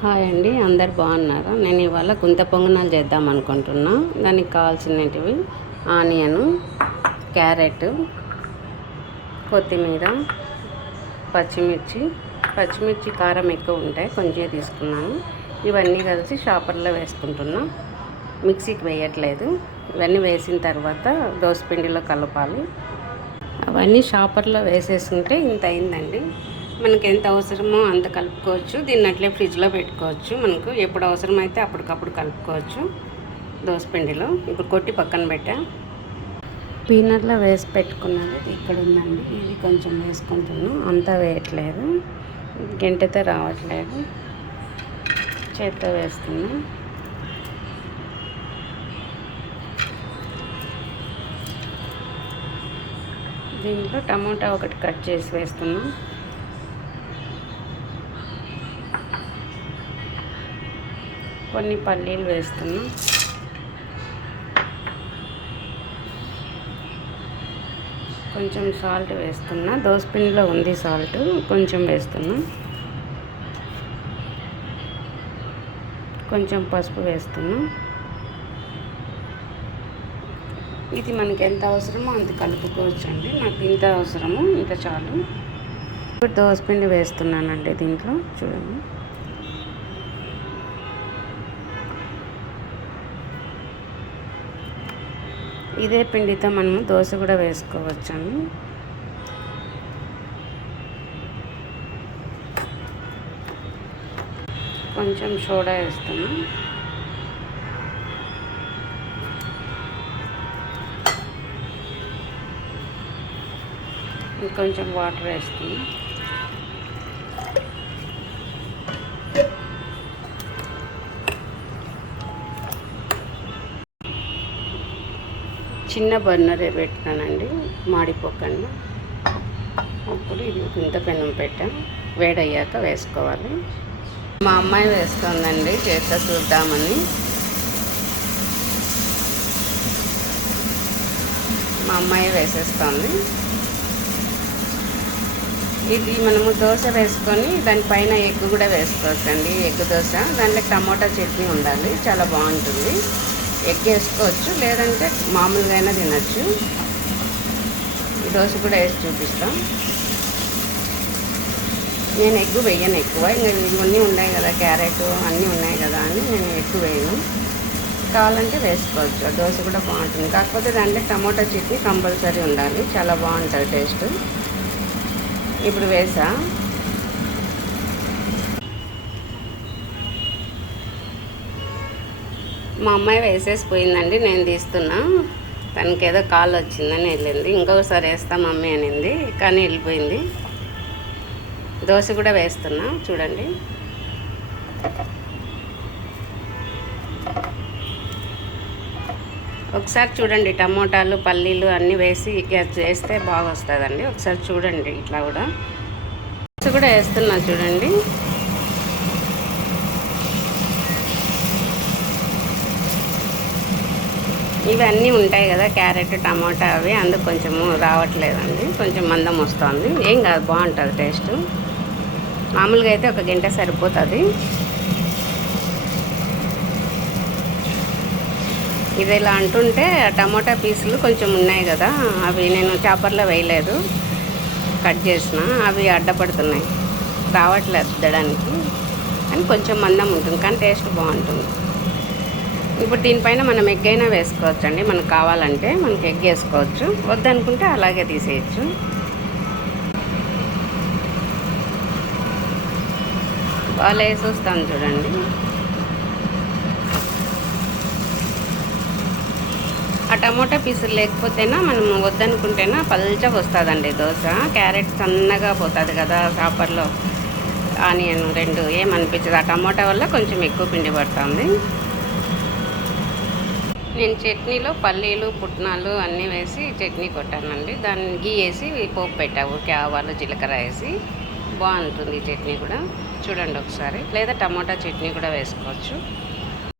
Hi అండి, అందరు బాగున్నారా? నేను ఇవాళ గుంత పొంగనాలు చేద్దాం అనుకుంటున్నా. దానికి కావాల్సినవి ఆనియను, క్యారెట్, కొత్తిమీర, పచ్చిమిర్చి కారం ఎక్కువ ఉంటాయి, కొంచెం తీసుకున్నాను. ఇవన్నీ కలిసి షాపర్లో వేసుకుంటున్నా, మిక్సీకి వేయట్లేదు. ఇవన్నీ వేసిన తర్వాత దోసపిండిలో కలపాలి. అవన్నీ షాపర్లో వేసేసుకుంటే ఇంత అయిందండి. మనకి ఎంత అవసరమో అంత కలుపుకోవచ్చు. దీన్ని అట్లే ఫ్రిడ్జ్లో పెట్టుకోవచ్చు. మనకు ఎప్పుడు అవసరమైతే అప్పటికప్పుడు కలుపుకోవచ్చు. దోసపిండిలో ఇప్పుడు కొట్టి పక్కన పెట్టా. పీనట్లో వేసి పెట్టుకున్నది ఇక్కడ ఉందండి. ఇది కొంచెం వేసుకుంటున్నాం, అంతా వేయట్లేదు, గంటెతో రావట్లేదు, చేత్తో వేస్తున్నాం. దీంట్లో టమోటా ఒకటి కట్ చేసి వేస్తున్నాం. కొన్ని పల్లీలు వేస్తున్నాం. కొంచెం సాల్ట్ వేస్తున్నా. దోసపిండిలో ఉంది సాల్ట్, కొంచెం వేస్తున్నాం. కొంచెం పసుపు వేస్తున్నాం. ఇది మనకి ఎంత అవసరమో అంత కలుపుకోవచ్చు అండి. నాకు ఇంత అవసరము, ఇంత చాలు. ఇప్పుడు దోసపిండి వేస్తున్నానండి దీంట్లో, చూడండి. ఇదే పిండితో మనము దోశ కూడా వేసుకోవచ్చండి. కొంచెం సోడా వేస్తున్నాం. ఇంకొంచెం వాటర్ వేస్తున్నాం. చిన్న బర్నరే పెట్టానండి, మాడిపోకుండా. అప్పుడు ఇది ఇంత పెనం పెట్టాం, వేడయ్యాక వేసుకోవాలి. మా అమ్మాయి వేస్తుందండి, చేత చూద్దామని. మా అమ్మాయి వేసేస్తుంది. ఇది మనము దోశ వేసుకొని దానిపైన ఎగ్ కూడా వేసుకోవచ్చండి. ఎగ్ దోశ, దాంట్లో టమోటా చట్నీ ఉండాలి, చాలా బాగుంటుంది. ఎగ్ వేసుకోవచ్చు, లేదంటే మామూలుగా అయినా తినచ్చు. దోశ కూడా వేసి చూపిస్తాం. నేను ఎగ్ వేయను ఎక్కువ, ఇంకా ఇవన్నీ ఉన్నాయి కదా, క్యారెట్ అన్నీ ఉన్నాయి కదా అని నేను ఎక్కువ వేయను. కావాలంటే వేసుకోవచ్చు, దోశ కూడా బాగుంటుంది. కాకపోతే దాంట్లో టమోటా చట్నీ కంపల్సరీ ఉండాలి, చాలా బాగుంటుంది టేస్ట్. ఇప్పుడు వేసా. మా అమ్మాయి వేసేసిపోయిందండి, నేను తీస్తున్నా. తనకి ఏదో కాల్ వచ్చిందని వెళ్ళింది. ఇంకొకసారి వేస్తా మమ్మీ అనింది, కానీ వెళ్ళిపోయింది. దోశ కూడా వేస్తున్నా, చూడండి. ఒకసారి చూడండి, టమోటాలు పల్లీలు అన్నీ వేసి చేస్తే బాగా వస్తుందండి. ఒకసారి చూడండి. ఇట్లా కూడా దోశ కూడా వేస్తున్నా, చూడండి. ఇవన్నీ ఉంటాయి కదా, క్యారెట్ టమాటా అవి, అందుకు కొంచెము రావట్లేదండి, కొంచెం మందం వస్తుంది. ఏం కాదు, బాగుంటుంది టేస్ట్. మామూలుగా అయితే ఒక గంట సరిపోతుంది. ఇది ఇలా అంటుంటే టమోటా పీసులు కొంచెం ఉన్నాయి కదా, అవి నేను చాపర్లో వేయలేదు, కట్ చేసిన, అవి అడ్డపడుతున్నాయి, రావట్లేదు అద్దడానికి. అని కొంచెం మందం ఉంటుంది, కానీ టేస్ట్ బాగుంటుంది. ఇప్పుడు దీనిపైన మనం ఎగ్ అయినా వేసుకోవచ్చు అండి. మనకు కావాలంటే మనకి ఎగ్ వేసుకోవచ్చు, వద్దనుకుంటే అలాగే తీసేయచ్చు. బాగా వేసి వస్తాను, చూడండి. ఆ టమోటా పీసులు లేకపోతేనా మనం వద్దనుకుంటేనా పల్చగా వస్తుందండి దోశ. క్యారెట్ సన్నగా పోతుంది కదా చాపర్లో, ఆనియన్ రెండు ఏమనిపించదు. ఆ టమోటా వల్ల కొంచెం ఎక్కువ పిండి పడుతుంది. నేను చట్నీలో పల్లీలు పుట్నాలు అన్నీ వేసి చట్నీ కొట్టానండి. దాన్ని గీ వేసి పోపు పెట్టా, ఊరికే ఆవాలు జీలకర్ర వేసి. బాగుంటుంది చట్నీ కూడా, చూడండి ఒకసారి. లేదా టమోటా చట్నీ కూడా వేసుకోవచ్చు.